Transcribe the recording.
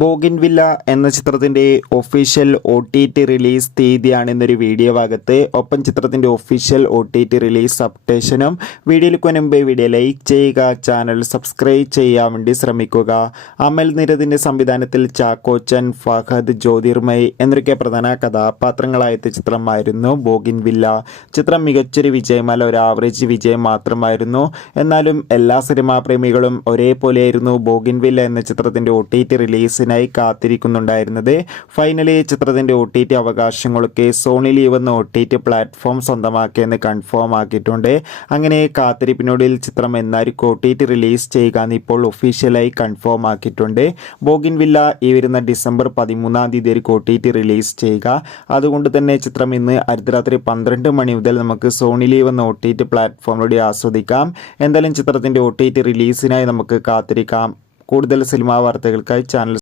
ബോഗിൻവില്ല എന്ന ചിത്രത്തിൻ്റെ official OTT release തീയതിയാണ് ഇന്നൊരു വീഡിയോ ഭാഗത്ത്. ഒപ്പം ചിത്രത്തിൻ്റെ ഒഫീഷ്യൽ OTT റിലീസ് അപ്ഡേഷനും വീഡിയോയിലേക്ക് മുൻപ് വീഡിയോ ലൈക്ക് ചെയ്യുക, ചാനൽ സബ്സ്ക്രൈബ് ചെയ്യാൻ വേണ്ടി ശ്രമിക്കുക. അമൽ നീരദിൻ്റെ സംവിധാനത്തിൽ ചാക്കോച്ചൻ, ഫഹദ്, ജ്യോതിർമയ് എന്നൊക്കെ പ്രധാന കഥാപാത്രങ്ങളായെത്തിയ ചിത്രമായിരുന്നു ബോഗിൻവില്ല. ചിത്രം മികച്ചൊരു വിജയമല്ല, ഒരു ആവറേജ് വിജയം മാത്രമായിരുന്നു. എന്നാലും എല്ലാ സിനിമാ പ്രേമികളും ഒരേപോലെയായിരുന്നു ബോഗിൻവില്ല എന്ന ചിത്രത്തിൻ്റെ OTT റിലീസിനായി കാത്തിരിക്കുന്നുണ്ടായിരുന്നത്. ഫൈനലി ചിത്രത്തിൻ്റെ OTT അവകാശങ്ങളൊക്കെ സോണി ലീവ് എന്ന OTT പ്ലാറ്റ്ഫോം സ്വന്തമാക്കിയെന്ന് കൺഫേം ആക്കിയിട്ടുണ്ട്. അങ്ങനെ കാത്തിരിപ്പിനൊടുവിൽ ചിത്രം എന്നായിരിക്കും OTT റിലീസ് ചെയ്യുക എന്ന് ഇപ്പോൾ ഒഫീഷ്യലായി കൺഫേം ആക്കിയിട്ടുണ്ട്. ബോഗിൻവില്ല ഈ വരുന്ന ഡിസംബർ 13-ാം തീയതി OTT റിലീസ് ചെയ്യുക. അതുകൊണ്ട് തന്നെ ചിത്രം ഇന്ന് അർദ്ധരാത്രി 12 മണി മുതൽ നമുക്ക് സോണി ലീവ് എന്ന OTT പ്ലാറ്റ്ഫോമിലൂടെ ആസ്വദിക്കാം. എന്തായാലും ചിത്രത്തിൻ്റെ OTT റിലീസിനായി നമുക്ക് കാത്തിരിക്കാം. കൂടുതൽ സിനിമാ വാർത്തകൾക്കായി ചാനൽ